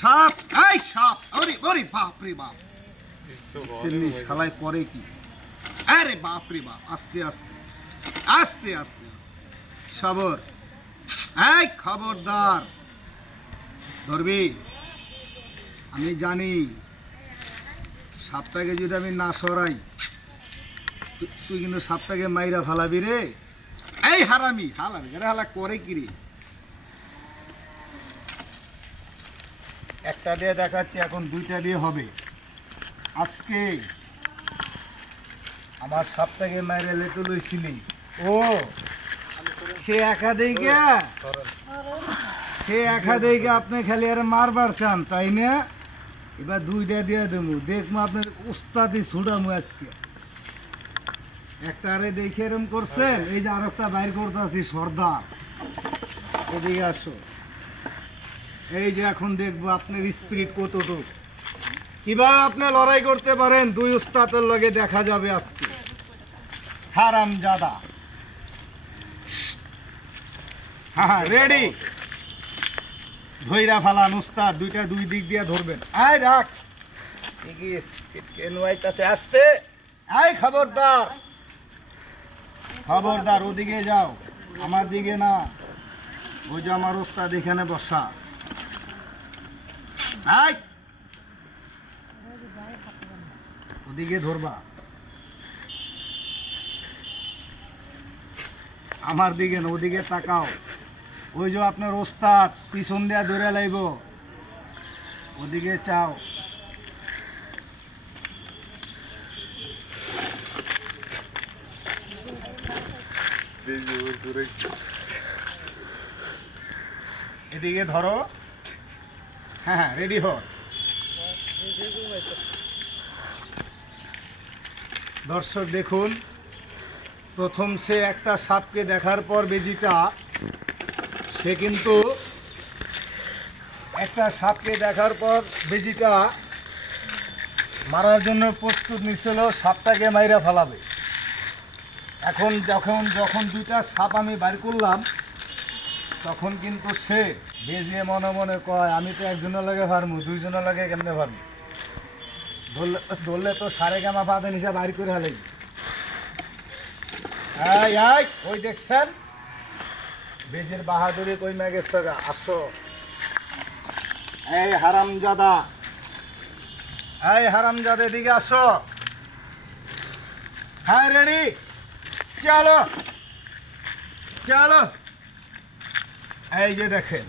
সাপ। এই সাপ। ওরে ওরে বাপ রে বাপ। সিন্নি শালায় করে কি? আরে বাপ রে বাপ আস্তে আস্তে। আস্তে আস্তে আস্তে। সবর। এই খবরদার। ধরবি? আমি জানি। সাপটাকে যদি আমি না সরাই তুই কিন্তু সাপটাকে মাইরা ফালাবি রে। এই হারামি এরা হালা করে কি রে? একটা দিয়ে দেখাচ্ছি, এখন দুইটা দিয়ে হবে। আজকে আমার সাপটাকে মাইরে লেটে লইছিলি। ও, সে একা দিকে সে একা দিকে আপনি খালি আর মারবার চান, তাই না? এবার দুইটা দিয়ে দেবো। দেখব আপনার উস্তাদি ছুটামু আজকে। একটা আরে দেখে এরম করছেন এই যে আর একটা বাইর করতে আছি সর্দার। এদিকে আসো। এই যে এখন দেখব আপনার স্পিরিট কতটুকু। কীভাবে আপনি লড়াই করতে পারেন, দুই উস্তাদের লগে দেখা যাবে আজকে। হারাম জাদা। হ্যাঁ রেডি ধৈরা ফালান উস্তাদ, দুইটা দুই দিক দিয়ে ধরবেন। আয়, রাখ। আসতে। আয়, খবরদার। খবরদার, ওদিকে যাও। আমার দিকে না। ওই যে আমার ওস্তাদ এখানে বসা। আয়। ওদিকে ধরবা। আমার দিকে না ওদিকে তাকাও। ওই যে আপনার ওস্তাদ পিছন দেয়া ধরে লাইব। ওদিকে চাও। এদিকে ধরো। হ্যাঁ হ্যাঁ রেডি হ। দর্শক দেখুন, প্রথম সে একটা সাপকে দেখার পর বেজিটা, সে কিন্তু একটা সাপকে দেখার পর বেজিটা মারার জন্য প্রস্তুত নিচ্ছিল, সাপটাকে মাইরা ফেলাবে। এখন যখন যখন দুইটা সাপ আমি বাইর করলাম তখন কিন্তু সে বেজিয়ে মনে মনে কয়, আমি তো একজনের লাগে পারমু দুইজনের লাগে কেমনে পারমু ধরলে তো সারে গামা পাতে নিচে বাইর করে হালাই ওই দেখছেন? বেজের বাহাদুরি কই মে গেছে গা, আসো। এই হারামজাদা এই হারামজাদা দিকে আসো। হ্যাঁ রেডি? চলো চলো। এই যে দেখেন